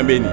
moins béni.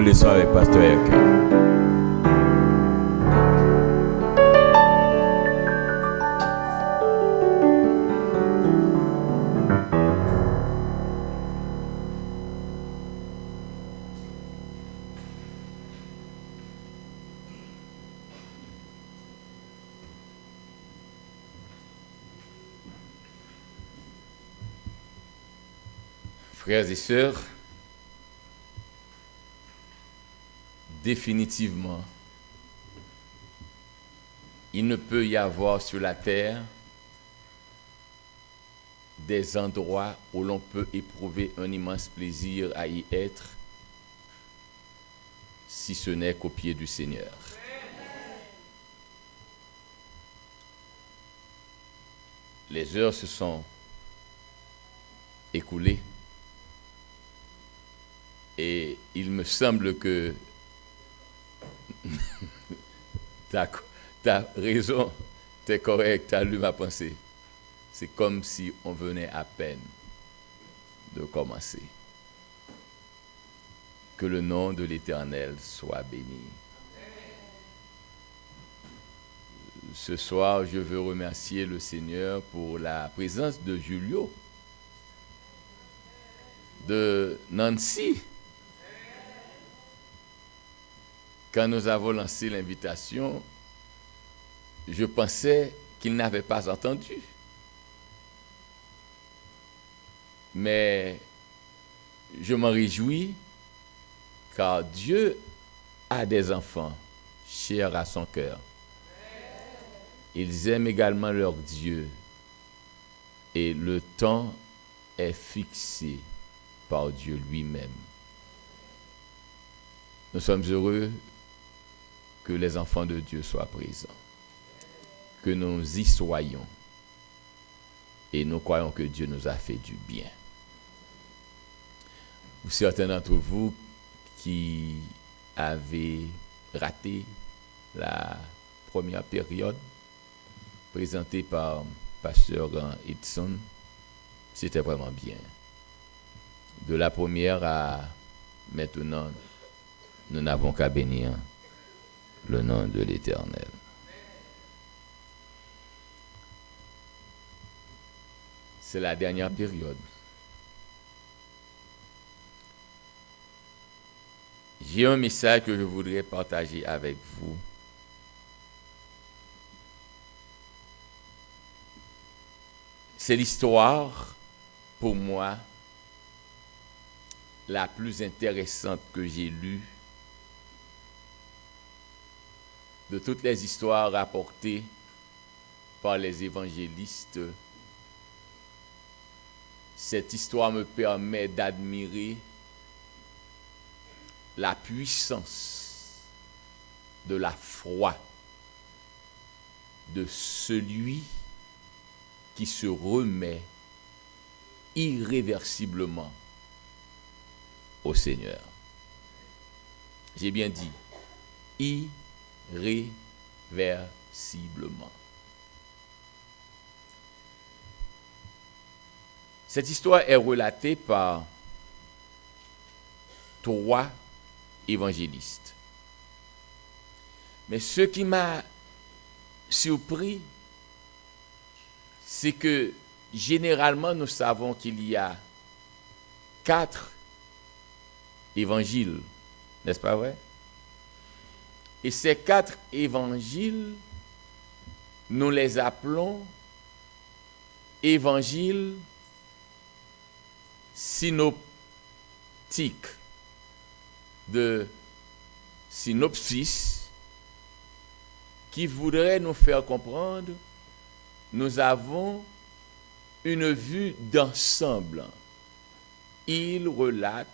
Leçon avec Pasteur Hercule. Frères et sœurs, définitivement, il ne peut y avoir sur la terre des endroits où l'on peut éprouver un immense plaisir à y être, si ce n'est qu'au pied du Seigneur. Les heures se sont écoulées et il me semble que t'as raison, t'es correct, t'as lu ma pensée. C'est comme si on venait à peine de commencer. Que le nom de l'Éternel soit béni. Ce soir, je veux remercier le Seigneur pour la présence de Julio, de Nancy. Quand nous avons lancé l'invitation, je pensais qu'il n'avait pas entendu. Mais je m'en réjouis car Dieu a des enfants chers à son cœur. Ils aiment également leur Dieu et le temps est fixé par Dieu lui-même. Nous sommes heureux que les enfants de Dieu soient présents, que nous y soyons et nous croyons que Dieu nous a fait du bien. Pour certains d'entre vous qui avez raté la première période présentée par Pasteur Edson, c'était vraiment bien. De la première à maintenant, nous n'avons qu'à bénir le nom de l'Éternel. c'est la dernière période. J'ai un message que je voudrais partager avec vous. C'est l'histoire, pour moi, la plus intéressante que j'ai lue de toutes les histoires rapportées par les évangélistes. Cette histoire me permet d'admirer la puissance de la foi de celui qui se remet irréversiblement au Seigneur. J'ai bien dit, irréversiblement. Cette histoire est relatée par 3 évangélistes. Mais ce qui m'a surpris, c'est que généralement nous savons qu'il y a 4 évangiles, n'est-ce pas vrai? Et ces 4 évangiles, nous les appelons évangiles synoptiques, de synopsis, qui voudrait nous faire comprendre, nous avons une vue d'ensemble. Ils relatent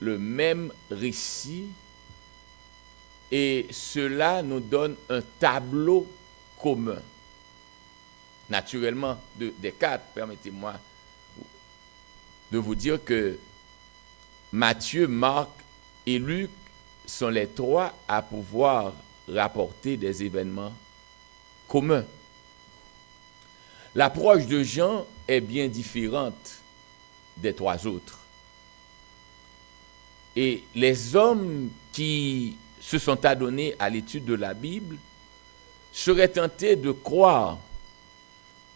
le même récit et cela nous donne un tableau commun. Naturellement, des 4, permettez-moi de vous dire que Matthieu, Marc et Luc sont les 3 à pouvoir rapporter des événements communs. L'approche de Jean est bien différente des 3 autres. Et les hommes qui se sont adonnés à l'étude de la Bible seraient tentés de croire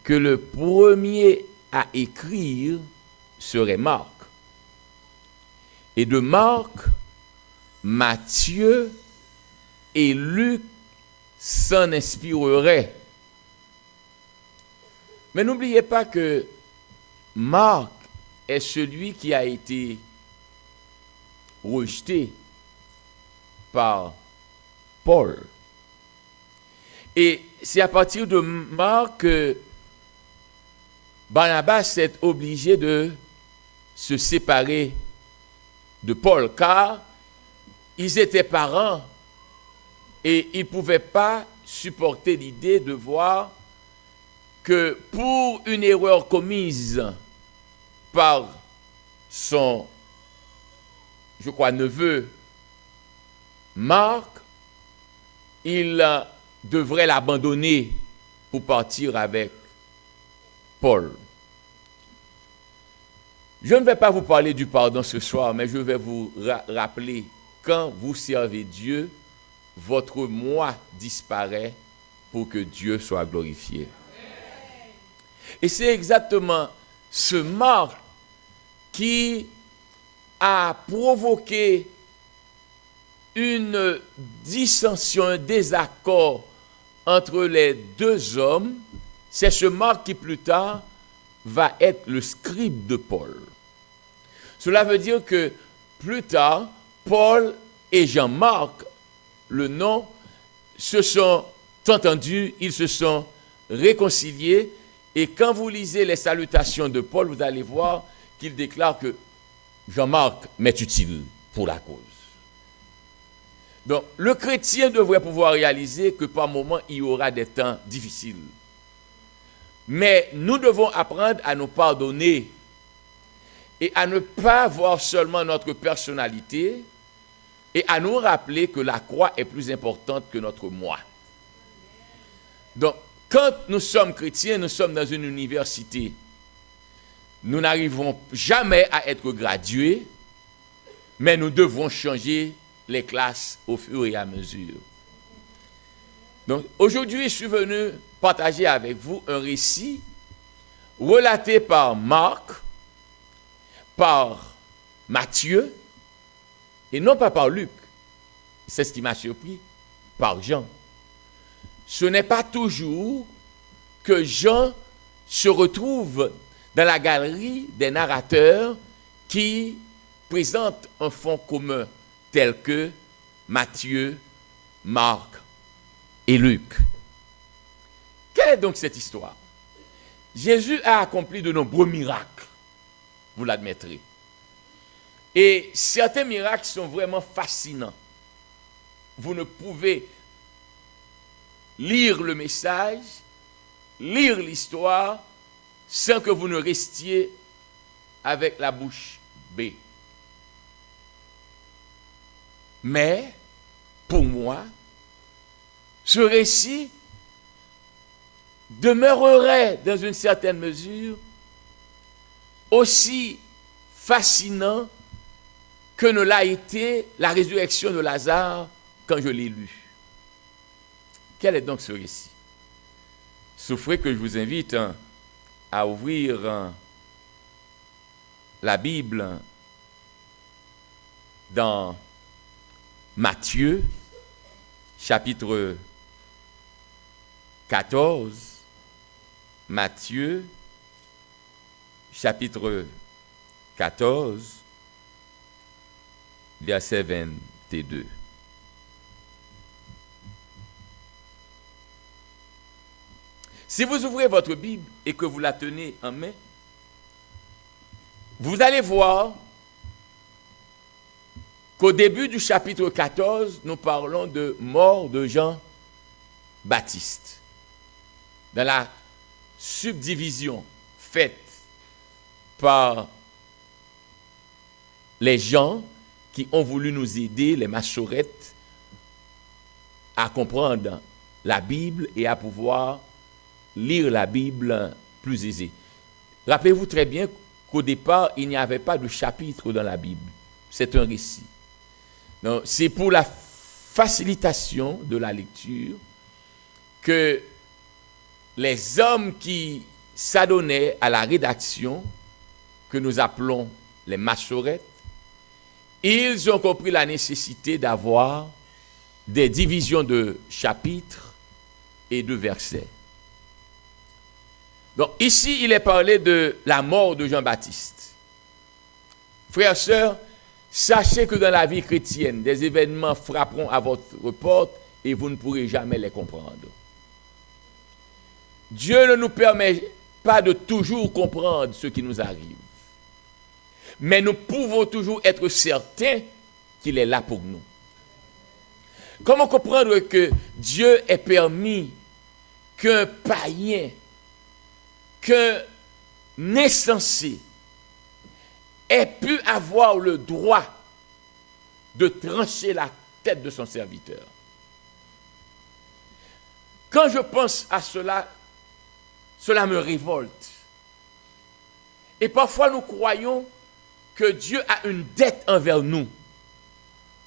que le premier à écrire serait Marc. Et de Marc, Matthieu et Luc s'en inspireraient. Mais n'oubliez pas que Marc est celui qui a été rejeté par Paul. Et c'est à partir de Marc que Barnabas est obligé de se séparer de Paul, car ils étaient parents et ils ne pouvaient pas supporter l'idée de voir que pour une erreur commise par son, je crois, neveu Marc, il devrait l'abandonner pour partir avec Paul. Je ne vais pas vous parler du pardon ce soir, mais je vais vous rappeler, quand vous servez Dieu, votre moi disparaît pour que Dieu soit glorifié. Et c'est exactement ce Marc qui a provoqué une dissension, un désaccord entre les 2 hommes. C'est ce Marc qui plus tard va être le scribe de Paul. Cela veut dire que plus tard, Paul et Jean-Marc, le nom, se sont entendus, ils se sont réconciliés. Et quand vous lisez les salutations de Paul, vous allez voir qu'il déclare que Jean-Marc m'est utile pour la cause. Donc, le chrétien devrait pouvoir réaliser que par moments, il y aura des temps difficiles. Mais nous devons apprendre à nous pardonner et à ne pas voir seulement notre personnalité et à nous rappeler que la croix est plus importante que notre moi. Donc, quand nous sommes chrétiens, nous sommes dans une université. Nous n'arriverons jamais à être gradués, mais nous devrons changer les classes au fur et à mesure. Donc, aujourd'hui, je suis venu partager avec vous un récit relaté par Marc, par Matthieu, et non pas par Luc. C'est ce qui m'a surpris, par Jean. Ce n'est pas toujours que Jean se retrouve dans la galerie des narrateurs qui présentent un fond commun tel que Matthieu, Marc et Luc. Quelle est donc cette histoire? Jésus a accompli de nombreux miracles, vous l'admettrez. Et certains miracles sont vraiment fascinants. Vous ne pouvez lire le message, lire l'histoire, sans que vous ne restiez avec la bouche bée. Mais, pour moi, ce récit demeurerait, dans une certaine mesure, aussi fascinant que ne l'a été la résurrection de Lazare quand je l'ai lu. Quel est donc ce récit? Souffrez que je vous invite à ouvrir la Bible dans Matthieu, chapitre 14. Matthieu, chapitre 14, verset 22. Si vous ouvrez votre Bible et que vous la tenez en main, vous allez voir qu'au début du chapitre 14, nous parlons de mort de Jean-Baptiste. Dans la subdivision faite par les gens qui ont voulu nous aider, les masorettes, à comprendre la Bible et à pouvoir lire la Bible plus aisée. Rappelez-vous très bien qu'au départ, il n'y avait pas de chapitre dans la Bible. C'est un récit. Donc, c'est pour la facilitation de la lecture que les hommes qui s'adonnaient à la rédaction, que nous appelons les masorettes, ils ont compris la nécessité d'avoir des divisions de chapitres et de versets. Donc ici, il est parlé de la mort de Jean-Baptiste. Frères et sœurs, sachez que dans la vie chrétienne, des événements frapperont à votre porte et vous ne pourrez jamais les comprendre. Dieu ne nous permet pas de toujours comprendre ce qui nous arrive. Mais nous pouvons toujours être certains qu'il est là pour nous. Comment comprendre que Dieu ait permis qu'un païen, qu'un insensé ait pu avoir le droit de trancher la tête de son serviteur? Quand je pense à cela, cela me révolte. Et parfois nous croyons que Dieu a une dette envers nous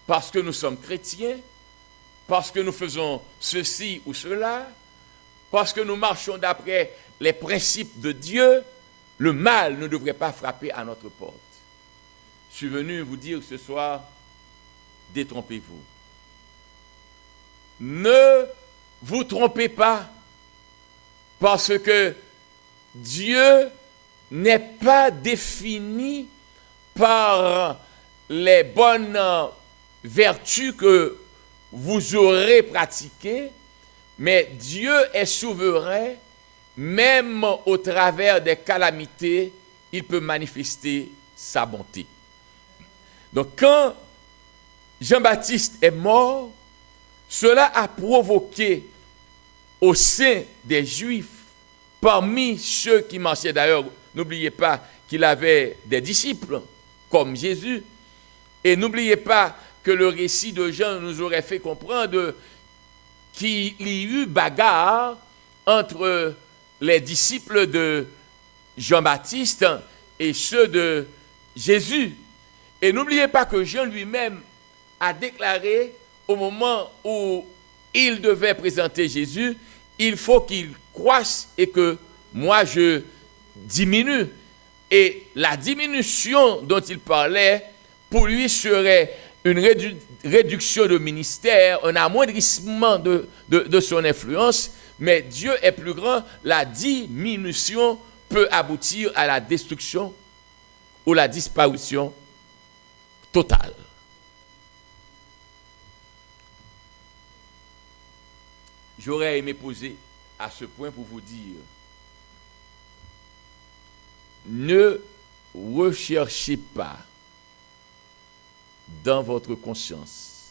parce que nous sommes chrétiens, parce que nous faisons ceci ou cela, parce que nous marchons d'après les principes de Dieu, le mal ne devrait pas frapper à notre porte. Je suis venu vous dire ce soir, détrompez-vous. Ne vous trompez pas, parce que Dieu n'est pas défini par les bonnes vertus que vous aurez pratiquées, mais Dieu est souverain, même au travers des calamités, il peut manifester sa bonté. Donc quand Jean-Baptiste est mort, cela a provoqué au sein des Juifs, parmi ceux qui marchaient d'ailleurs, n'oubliez pas qu'il avait des disciples, comme Jésus, et n'oubliez pas que le récit de Jean nous aurait fait comprendre qu'il y eut bagarre entre les disciples de Jean-Baptiste et ceux de Jésus. Et n'oubliez pas que Jean lui-même a déclaré au moment où il devait présenter Jésus, il faut qu'il croisse et que moi je diminue. Et la diminution dont il parlait, pour lui, serait une réduction de ministère, un amoindrissement de son influence. Mais Dieu est plus grand. La diminution peut aboutir à la destruction ou la disparition totale. J'aurais aimé poser à ce point pour vous dire, ne recherchez pas dans votre conscience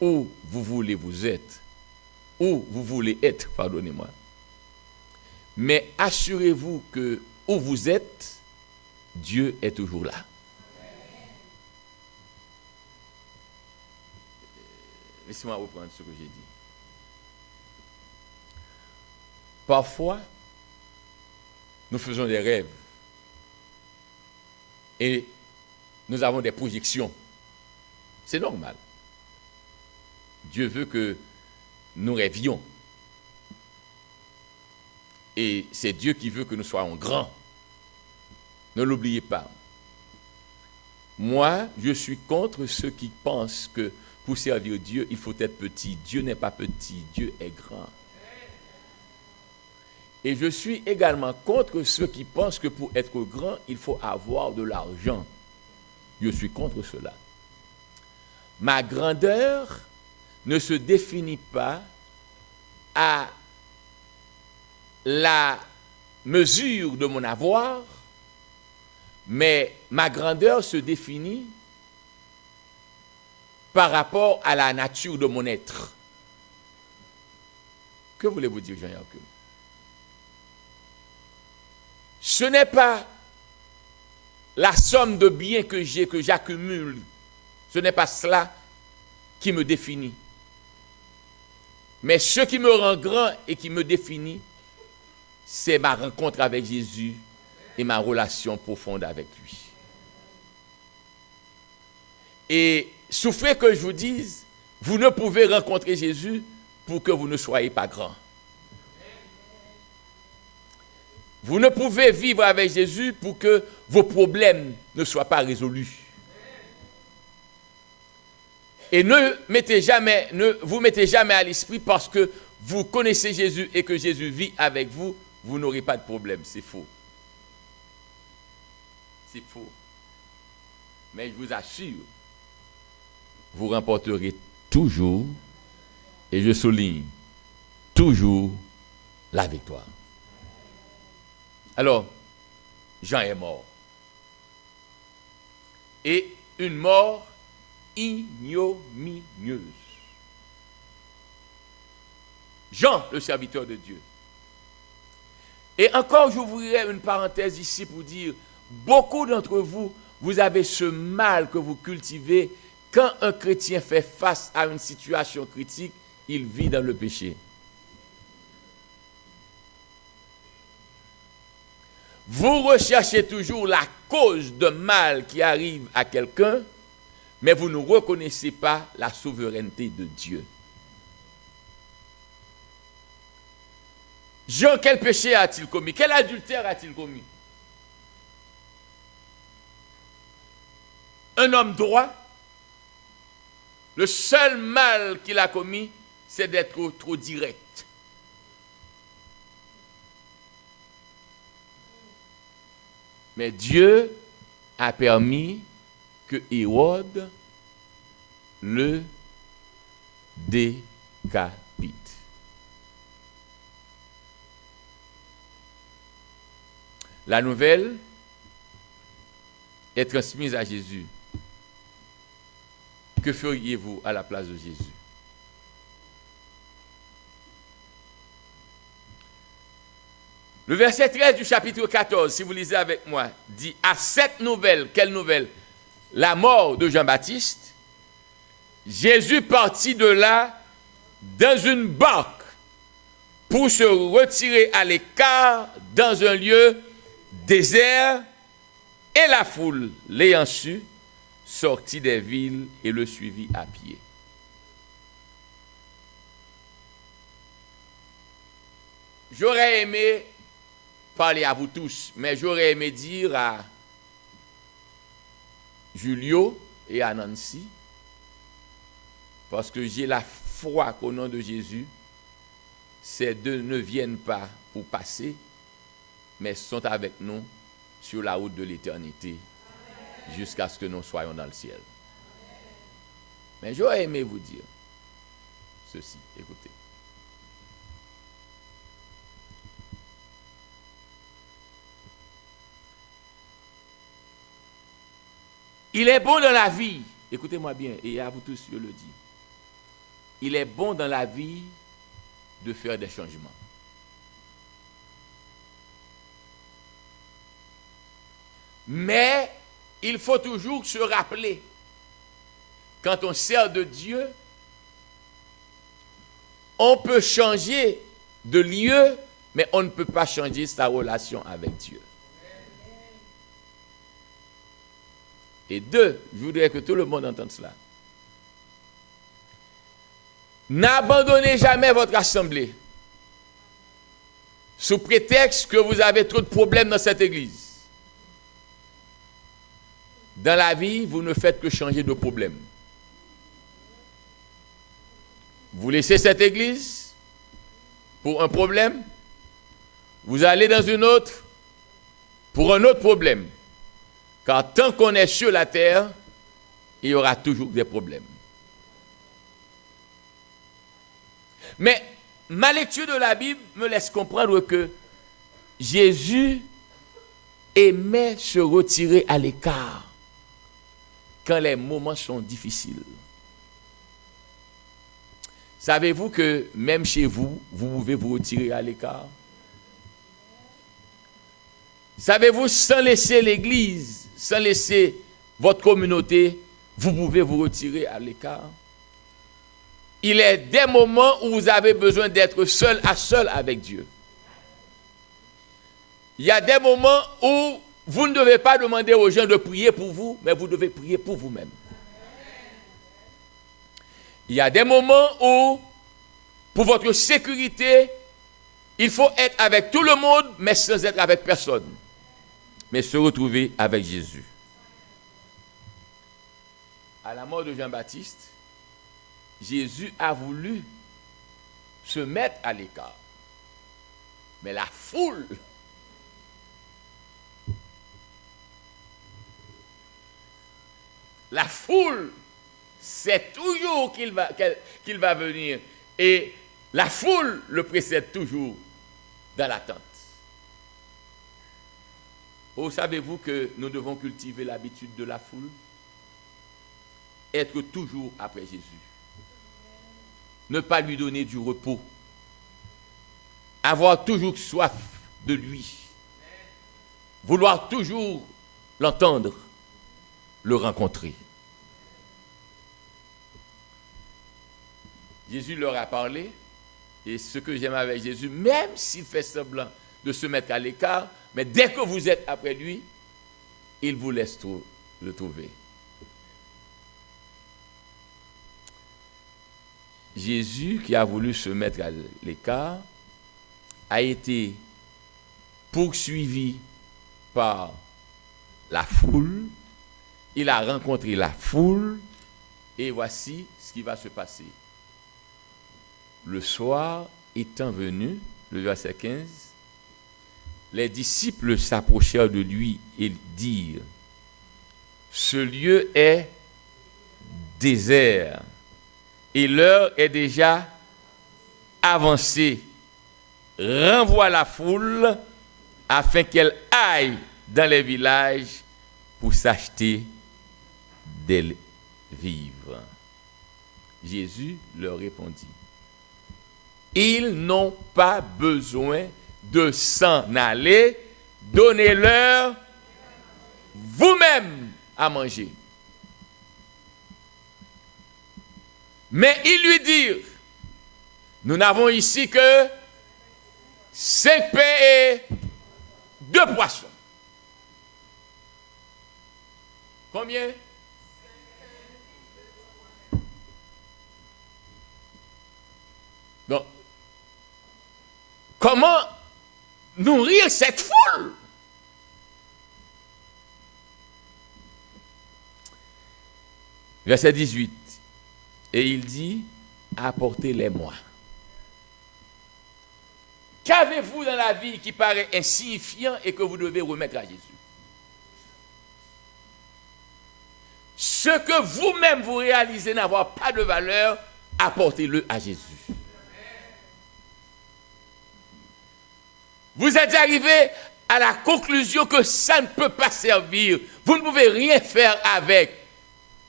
où vous voulez vous être, où vous voulez être, pardonnez-moi. Mais assurez-vous que où vous êtes, Dieu est toujours là. Laissez-moi reprendre ce que j'ai dit. Parfois, nous faisons des rêves et nous avons des projections. C'est normal. Dieu veut que nous rêvions. Et c'est Dieu qui veut que nous soyons grands. Ne l'oubliez pas. Moi, je suis contre ceux qui pensent que pour servir Dieu, il faut être petit. Dieu n'est pas petit, Dieu est grand. Et je suis également contre ceux qui pensent que pour être grand, il faut avoir de l'argent. Je suis contre cela. Ma grandeur ne se définit pas à la mesure de mon avoir, mais ma grandeur se définit par rapport à la nature de mon être. Que voulez-vous dire, Jean-Yacoub? Ce n'est pas la somme de biens que j'ai, que j'accumule. Ce n'est pas cela qui me définit. Mais ce qui me rend grand et qui me définit, c'est ma rencontre avec Jésus et ma relation profonde avec lui. Et souffrez que je vous dise, vous ne pouvez rencontrer Jésus pour que vous ne soyez pas grand. Vous ne pouvez vivre avec Jésus pour que vos problèmes ne soient pas résolus. Et ne vous mettez jamais à l'esprit parce que vous connaissez Jésus et que Jésus vit avec vous, vous n'aurez pas de problème. C'est faux. C'est faux. Mais je vous assure, vous remporterez toujours, et je souligne, toujours la victoire. Alors, Jean est mort. Et une mort ignominieuse. Jean, le serviteur de Dieu. Et encore, j'ouvrirai une parenthèse ici pour dire, beaucoup d'entre vous, vous avez ce mal que vous cultivez. Quand un chrétien fait face à une situation critique, il vit dans le péché. Vous recherchez toujours la cause de mal qui arrive à quelqu'un, mais vous ne reconnaissez pas la souveraineté de Dieu. Jean, quel péché a-t-il commis? Quel adultère a-t-il commis? Un homme droit, le seul mal qu'il a commis, c'est d'être trop direct. Mais Dieu a permis que Hérode le décapite. La nouvelle est transmise à Jésus. Que feriez-vous à la place de Jésus? Le verset 13 du chapitre 14, si vous lisez avec moi, dit « À cette nouvelle », quelle nouvelle? La mort de Jean-Baptiste, Jésus partit de là dans une barque pour se retirer à l'écart dans un lieu désert, et la foule, l'ayant su, sortit des villes et le suivit à pied. J'aurais aimé parler à vous tous, mais j'aurais aimé dire à Julio et à Nancy, parce que j'ai la foi qu'au nom de Jésus, ces deux ne viennent pas pour passer, mais sont avec nous sur la route de l'éternité jusqu'à ce que nous soyons dans le ciel. Mais j'aurais aimé vous dire ceci, écoutez. Il est bon dans la vie, écoutez-moi bien, et à vous tous je le dis, il est bon dans la vie de faire des changements. Mais il faut toujours se rappeler, quand on sert de Dieu, on peut changer de lieu, mais on ne peut pas changer sa relation avec Dieu. Et deux, je voudrais que tout le monde entende cela. N'abandonnez jamais votre assemblée sous prétexte que vous avez trop de problèmes dans cette église. Dans la vie, vous ne faites que changer de problème. Vous laissez cette église pour un problème, vous allez dans une autre pour un autre problème. Car tant qu'on est sur la terre, il y aura toujours des problèmes. Mais ma lecture de la Bible me laisse comprendre que Jésus aimait se retirer à l'écart quand les moments sont difficiles. Savez-vous que même chez vous, vous pouvez vous retirer à l'écart? Savez-vous, sans laisser l'église, sans laisser votre communauté, vous pouvez vous retirer à l'écart? Il est des moments où vous avez besoin d'être seul à seul avec Dieu. Il y a des moments où vous ne devez pas demander aux gens de prier pour vous, mais vous devez prier pour vous-même. Il y a des moments où, pour votre sécurité, il faut être avec tout le monde, mais sans être avec personne. Mais se retrouver avec Jésus. À la mort de Jean-Baptiste, Jésus a voulu se mettre à l'écart. Mais la foule sait toujours qu'il va venir. Et la foule le précède toujours dans l'attente. Oh, savez-vous que nous devons cultiver l'habitude de la foule? Être toujours après Jésus. Ne pas lui donner du repos. Avoir toujours soif de lui. Vouloir toujours l'entendre, le rencontrer. Jésus leur a parlé, et ce que j'aime avec Jésus, même s'il fait semblant de se mettre à l'écart, mais dès que vous êtes après lui, il vous laisse le trouver. Jésus, qui a voulu se mettre à l'écart, a été poursuivi par la foule. Il a rencontré la foule, et voici ce qui va se passer. Le soir étant venu, le verset 15, les disciples s'approchèrent de lui et dirent: ce lieu est désert et l'heure est déjà avancée. Renvoie la foule afin qu'elle aille dans les villages pour s'acheter des vivres. Jésus leur répondit: ils n'ont pas besoin de s'en aller, donnez-leur vous-même à manger. Mais ils lui dirent: nous n'avons ici que 5 pains et 2 poissons. Combien? Donc, comment nourrir cette foule. Verset 18. Et il dit, apportez-les-moi. Qu'avez-vous dans la vie qui paraît insignifiant et que vous devez remettre à Jésus? Ce que vous-même vous réalisez n'avoir pas de valeur, apportez-le à Jésus. Vous êtes arrivé à la conclusion que ça ne peut pas servir. Vous ne pouvez rien faire avec.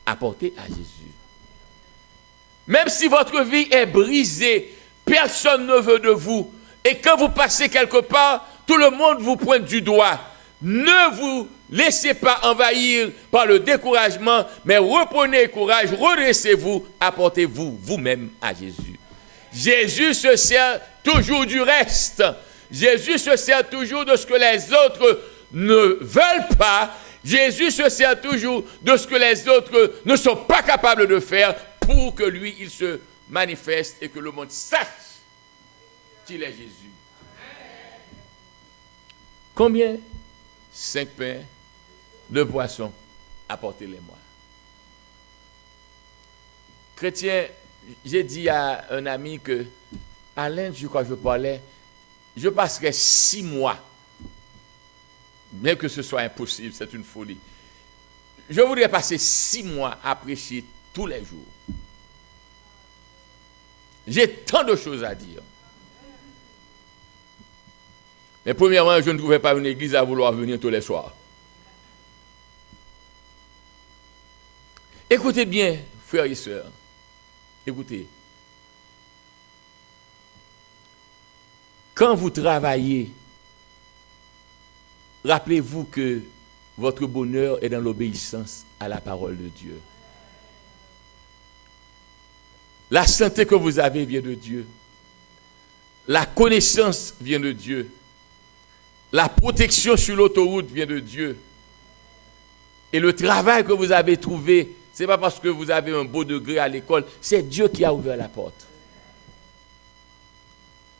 Apportez à Jésus. Même si votre vie est brisée, personne ne veut de vous. Et quand vous passez quelque part, tout le monde vous pointe du doigt. Ne vous laissez pas envahir par le découragement, mais reprenez courage, redressez-vous, apportez-vous vous-même à Jésus. Jésus se sert toujours du reste. Jésus se sert toujours de ce que les autres ne veulent pas. Jésus se sert toujours de ce que les autres ne sont pas capables de faire pour que lui, il se manifeste et que le monde sache qu'il est Jésus. Combien? 5 pains, 2 poissons. Apportez-les-moi. Chrétien, j'ai dit à un ami que, à l'Inde, quand je parlais, je passerai 6 mois, bien que ce soit impossible, c'est une folie. Je voudrais passer 6 mois à prêcher tous les jours. J'ai tant de choses à dire. Mais premièrement, je ne trouvais pas une église à vouloir venir tous les soirs. Écoutez bien, frères et sœurs. Écoutez. Quand vous travaillez, rappelez-vous que votre bonheur est dans l'obéissance à la parole de Dieu. La santé que vous avez vient de Dieu. La connaissance vient de Dieu. La protection sur l'autoroute vient de Dieu. Et le travail que vous avez trouvé, ce n'est pas parce que vous avez un beau degré à l'école, c'est Dieu qui a ouvert la porte.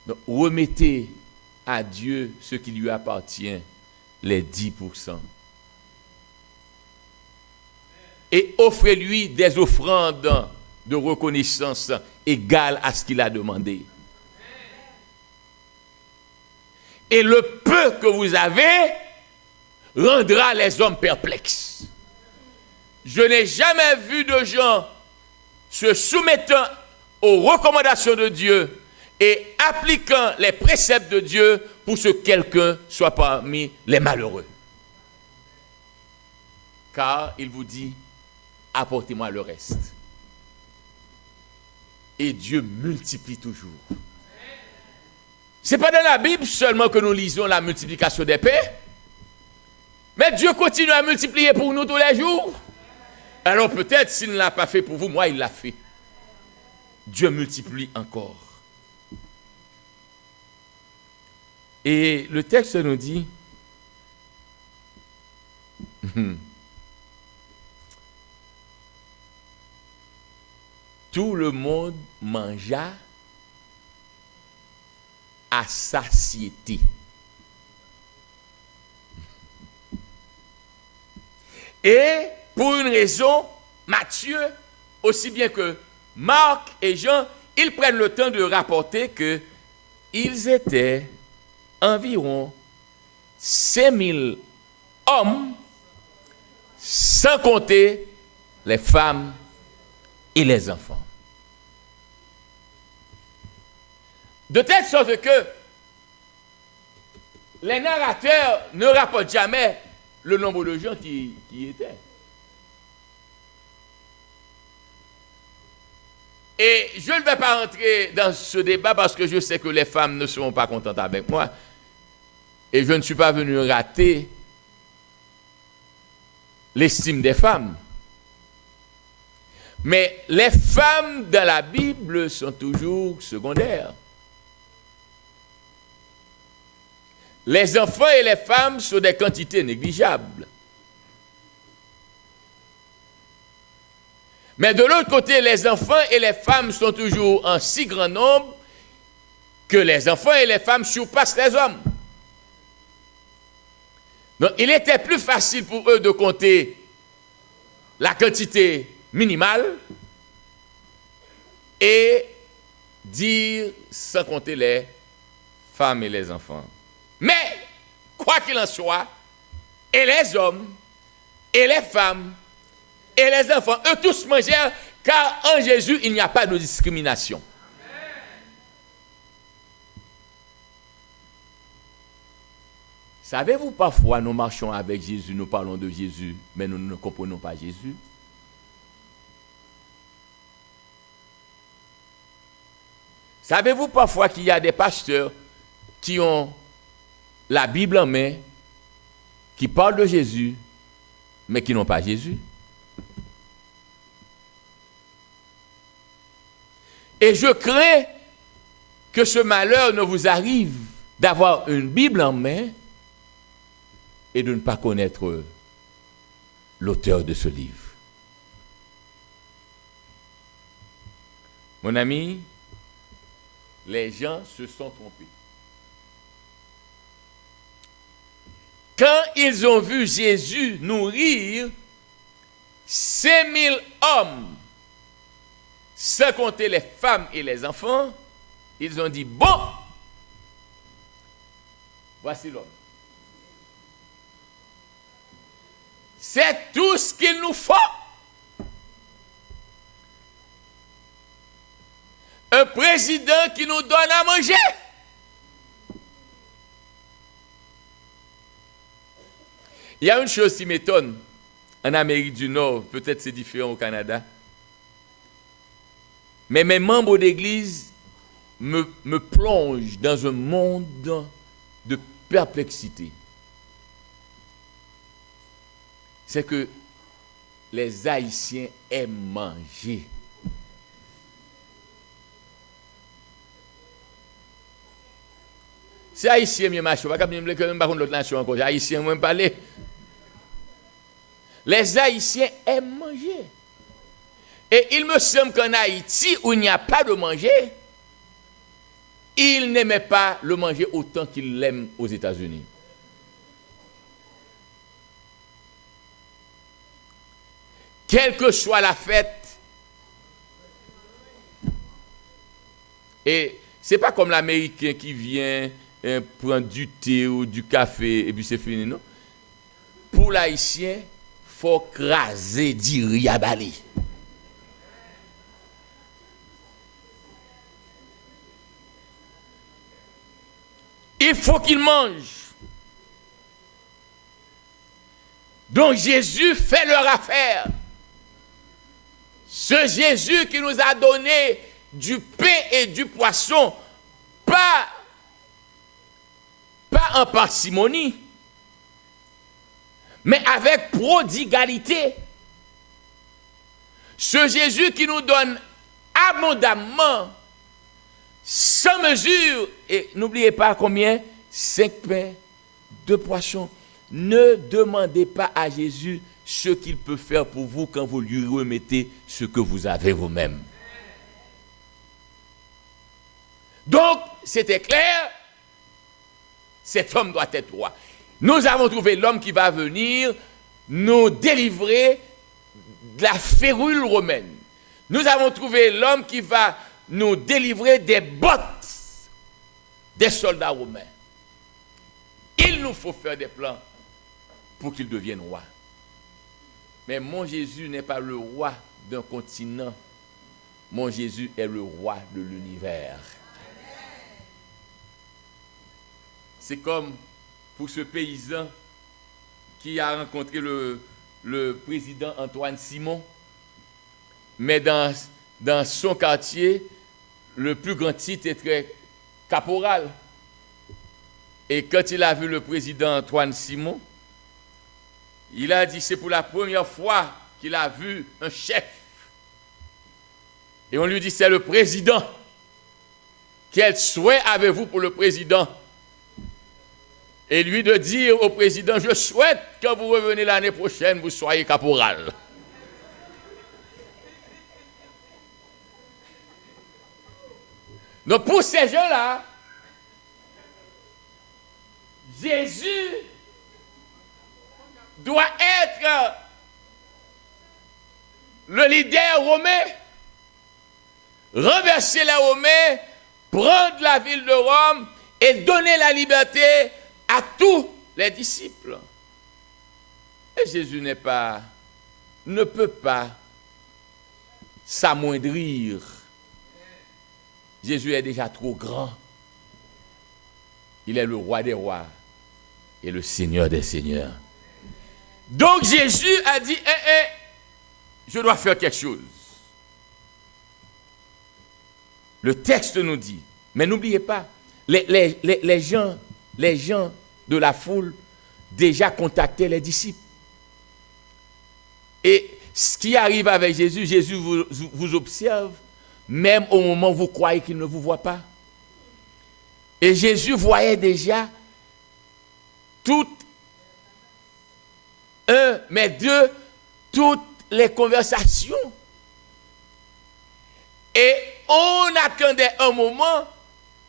Donc, remettez à Dieu ce qui lui appartient, les 10%. Et offrez-lui des offrandes de reconnaissance égales à ce qu'il a demandé. Et le peu que vous avez rendra les hommes perplexes. Je n'ai jamais vu de gens se soumettant aux recommandations de Dieu et appliquant les préceptes de Dieu pour que quelqu'un soit parmi les malheureux. Car il vous dit, apportez-moi le reste. Et Dieu multiplie toujours. Ce n'est pas dans la Bible seulement que nous lisons la multiplication des pains, mais Dieu continue à multiplier pour nous tous les jours. Alors peut-être s'il ne l'a pas fait pour vous, moi il l'a fait. Dieu multiplie encore. Et le texte nous dit, tout le monde mangea à satiété. Et pour une raison, Matthieu, aussi bien que Marc et Jean, ils prennent le temps de rapporter qu'ils étaient environ 5000 hommes, sans compter les femmes et les enfants. De telle sorte que les narrateurs ne rapportent jamais le nombre de gens qui étaient. Et je ne vais pas entrer dans ce débat parce que je sais que les femmes ne seront pas contentes avec moi. Et je ne suis pas venu rater l'estime des femmes. Mais les femmes dans la Bible sont toujours secondaires. Les enfants et les femmes sont des quantités négligeables. Mais de l'autre côté, les enfants et les femmes sont toujours en si grand nombre que les enfants et les femmes surpassent les hommes. Donc, il était plus facile pour eux de compter la quantité minimale et dire sans compter les femmes et les enfants. Mais, quoi qu'il en soit, et les hommes, et les femmes, et les enfants, eux tous mangèrent, car en Jésus, il n'y a pas de discrimination. Savez-vous, parfois, nous marchons avec Jésus, nous parlons de Jésus, mais nous ne comprenons pas Jésus. Savez-vous parfois qu'il y a des pasteurs qui ont la Bible en main, qui parlent de Jésus, mais qui n'ont pas Jésus? Et je crains que ce malheur ne vous arrive d'avoir une Bible en main et de ne pas connaître l'auteur de ce livre. Mon ami, les gens se sont trompés. Quand ils ont vu Jésus nourrir 5000 hommes, sans compter les femmes et les enfants, ils ont dit, bon, voici l'homme. C'est tout ce qu'il nous faut. Un président qui nous donne à manger. Il y a une chose qui m'étonne en Amérique du Nord, peut-être c'est différent au Canada, mais mes membres d'église me plongent dans un monde de perplexité. C'est que les Haïtiens aiment manger. C'est Haïtien qui marche, pas comme l'autre nation encore. Haïtien même parler. Les Haïtiens aiment manger. Et il me semble qu'en Haïti, où il n'y a pas de manger, ils n'aimaient pas le manger autant qu'ils l'aiment aux États-Unis. Quelle que soit la fête, et ce n'est pas comme l'Américain qui vient prendre du thé ou du café et puis c'est fini, non? Pour l'Haïtien, il faut craser du riz à Bali. Il faut qu'il mange. Donc Jésus fait leur affaire. Ce Jésus qui nous a donné du pain et du poisson, pas en parcimonie, mais avec prodigalité. Ce Jésus qui nous donne abondamment, sans mesure, et n'oubliez pas combien, 5 pains, 2 poissons. Ne demandez pas à Jésus ce qu'il peut faire pour vous quand vous lui remettez ce que vous avez vous-même. Donc, c'était clair, cet homme doit être roi. Nous avons trouvé l'homme qui va venir nous délivrer de la férule romaine. Nous avons trouvé l'homme qui va nous délivrer des bottes des soldats romains. Il nous faut faire des plans pour qu'il devienne roi. Mais mon Jésus n'est pas le roi d'un continent. Mon Jésus est le roi de l'univers. C'est comme pour ce paysan qui a rencontré le président Antoine Simon. Mais dans son quartier, le plus grand titre était caporal. Et quand il a vu le président Antoine Simon, il a dit, c'est pour la première fois qu'il a vu un chef. Et on lui dit, c'est le président. Quel souhait avez-vous pour le président? Et lui de dire au président, je souhaite que vous revenez l'année prochaine, vous soyez caporal. Donc pour ces gens-là, Jésus doit être le leader romain, renverser les Romains, prendre la ville de Rome et donner la liberté à tous les disciples. Et Jésus ne peut pas s'amoindrir. Jésus est déjà trop grand. Il est le roi des rois et le Seigneur des seigneurs. Donc Jésus a dit, je dois faire quelque chose. Le texte nous dit, mais n'oubliez pas, les gens de la foule déjà contactaient les disciples. Et ce qui arrive avec Jésus, Jésus vous observe, même au moment où vous croyez qu'il ne vous voit pas. Et Jésus voyait déjà toutes les conversations. Et on attendait un moment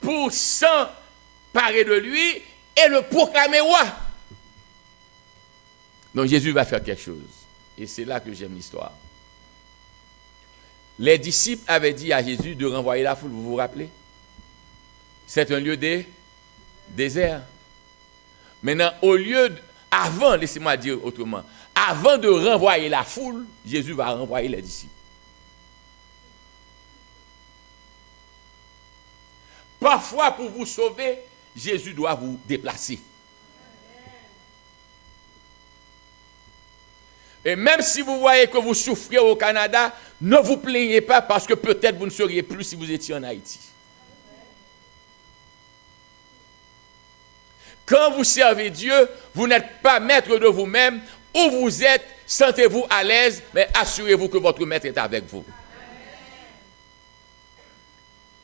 pour s'emparer de lui et le proclamer roi. Donc Jésus va faire quelque chose. Et c'est là que j'aime l'histoire. Les disciples avaient dit à Jésus de renvoyer la foule, vous vous rappelez? C'est un lieu désert. Maintenant, laissez-moi dire autrement, avant de renvoyer la foule, Jésus va renvoyer les disciples. Parfois, pour vous sauver, Jésus doit vous déplacer. Et même si vous voyez que vous souffrez au Canada, ne vous plaignez pas parce que peut-être vous ne seriez plus si vous étiez en Haïti. Quand vous servez Dieu, vous n'êtes pas maître de vous-même. Où vous êtes, sentez-vous à l'aise, mais assurez-vous que votre maître est avec vous.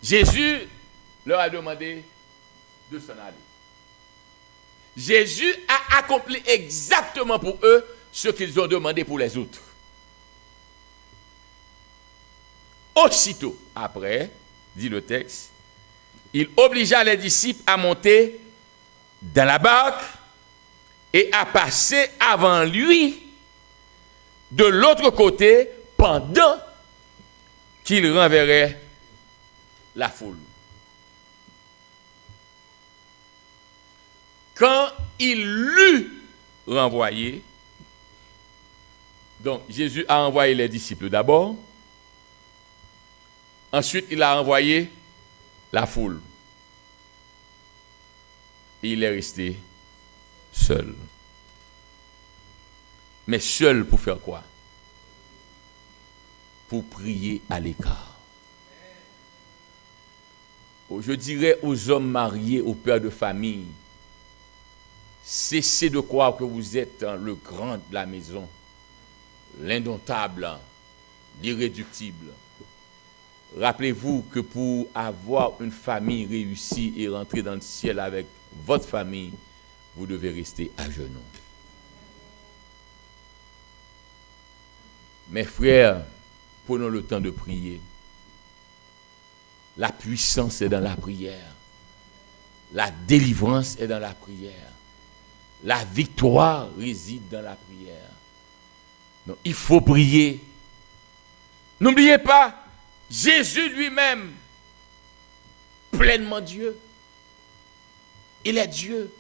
Jésus leur a demandé de s'en aller. Jésus a accompli exactement pour eux ce qu'ils ont demandé pour les autres. Aussitôt après, dit le texte, il obligea les disciples à monter dans la barque et à passer avant lui de l'autre côté pendant qu'il renverrait la foule. Quand il l'eut renvoyé, donc Jésus a envoyé les disciples d'abord, ensuite il a envoyé la foule. Et il est resté seul. Mais seul pour faire quoi? Pour prier à l'écart. Je dirais aux hommes mariés, aux pères de famille, cessez de croire que vous êtes le grand de la maison, l'indomptable, l'irréductible. Rappelez-vous que pour avoir une famille réussie et rentrer dans le ciel avec votre famille, vous devez rester à genoux. Mes frères, prenons le temps de prier. La puissance est dans la prière. La délivrance est dans la prière. La victoire réside dans la prière. Donc, il faut prier. N'oubliez pas, Jésus lui-même, pleinement Dieu. Il est Dieu.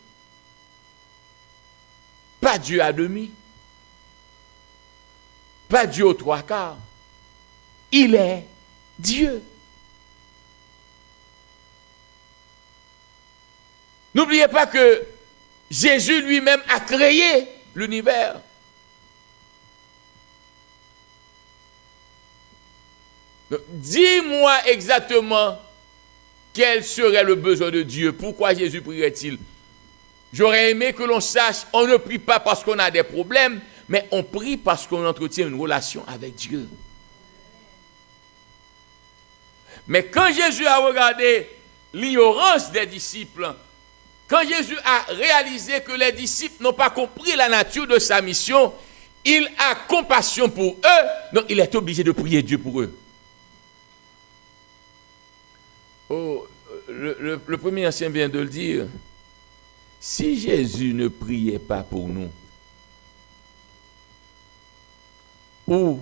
Pas Dieu à demi. Pas Dieu aux trois quarts. Il est Dieu. N'oubliez pas que Jésus lui-même a créé l'univers. Donc, dis-moi exactement quel serait le besoin de Dieu. Pourquoi Jésus prierait-il? J'aurais aimé que l'on sache, on ne prie pas parce qu'on a des problèmes, mais on prie parce qu'on entretient une relation avec Dieu. Mais quand Jésus a regardé l'ignorance des disciples, quand Jésus a réalisé que les disciples n'ont pas compris la nature de sa mission, il a compassion pour eux, donc il est obligé de prier Dieu pour eux. Oh, le premier ancien vient de le dire. Si Jésus ne priait pas pour nous, Où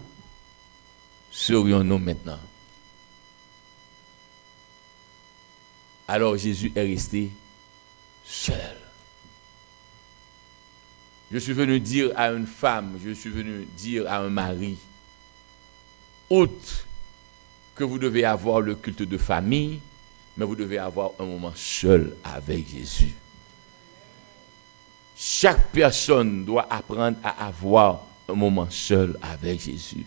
serions-nous maintenant? Alors Jésus est resté seul. Je suis venu dire à une femme, je suis venu dire à un mari, outre que vous devez avoir le culte de famille, mais vous devez avoir un moment seul avec Jésus. Chaque personne doit apprendre à avoir un moment seul avec Jésus.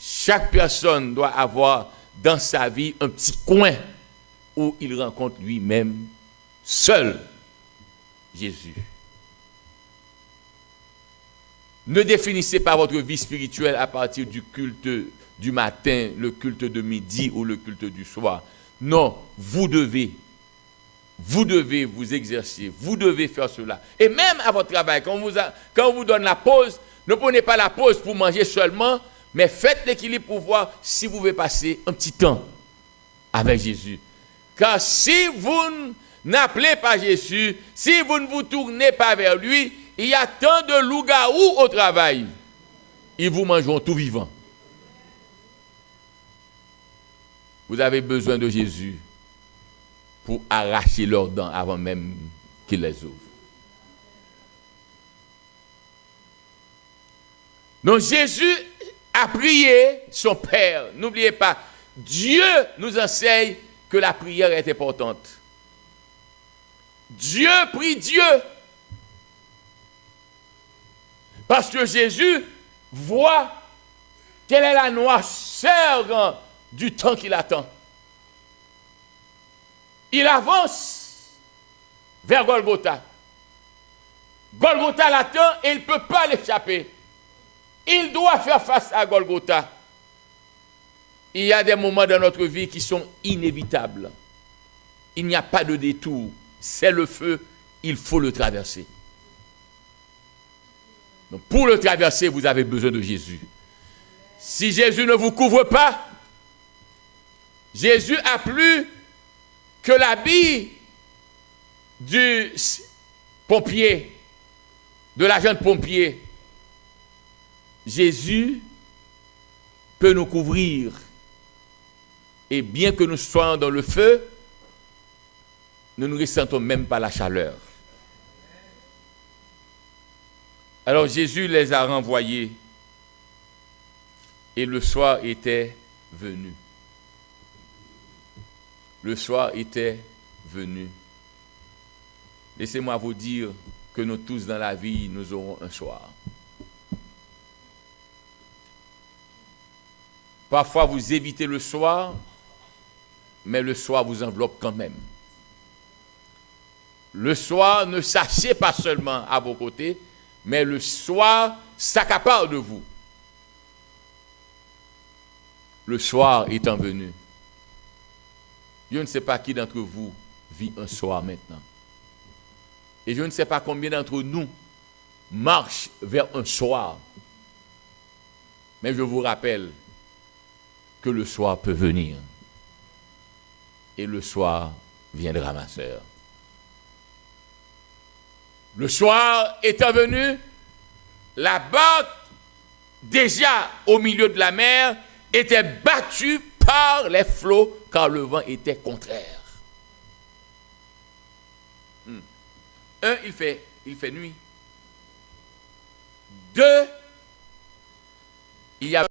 Chaque personne doit avoir dans sa vie un petit coin où il rencontre lui-même seul Jésus. Ne définissez pas votre vie spirituelle à partir du culte du matin, le culte de midi ou le culte du soir. Non, vous devez vous exercer, vous devez faire cela. Et même à votre travail, quand on vous donne la pause, ne prenez pas la pause pour manger seulement, mais faites l'équilibre pour voir si vous pouvez passer un petit temps avec Jésus. Car si vous n'appelez pas Jésus, si vous ne vous tournez pas vers lui, il y a tant de loups-garous au travail. Ils vous mangeront tout vivant. Vous avez besoin de Jésus pour arracher leurs dents avant même qu'ils les ouvrent. Donc Jésus a prié son Père. N'oubliez pas, Dieu nous enseigne que la prière est importante. Dieu prie Dieu. Parce que Jésus voit quelle est la noirceur du temps qu'il attend. Il avance vers Golgotha. Golgotha l'attend et il ne peut pas l'échapper. Il doit faire face à Golgotha. Il y a des moments dans notre vie qui sont inévitables. Il n'y a pas de détour. C'est le feu, il faut le traverser. Donc pour le traverser, vous avez besoin de Jésus. Si Jésus ne vous couvre pas, Jésus a plus que l'habit du pompier, de l'agent de pompier. Jésus peut nous couvrir. Et bien que nous soyons dans le feu, nous ne ressentons même pas la chaleur. Alors Jésus les a renvoyés et le soir était venu. Le soir était venu. Laissez-moi vous dire que nous tous dans la vie, nous aurons un soir. Parfois vous évitez le soir, mais le soir vous enveloppe quand même. Le soir ne s'assied pas seulement à vos côtés, mais le soir s'accapare de vous. Le soir étant venu. Je ne sais pas qui d'entre vous vit un soir maintenant. Et je ne sais pas combien d'entre nous marchent vers un soir. Mais je vous rappelle que le soir peut venir. Et le soir viendra, ma sœur. Le soir étant venu, la barque, déjà au milieu de la mer, était battue par les flots car le vent était contraire. Un, il fait nuit. Deux, il y a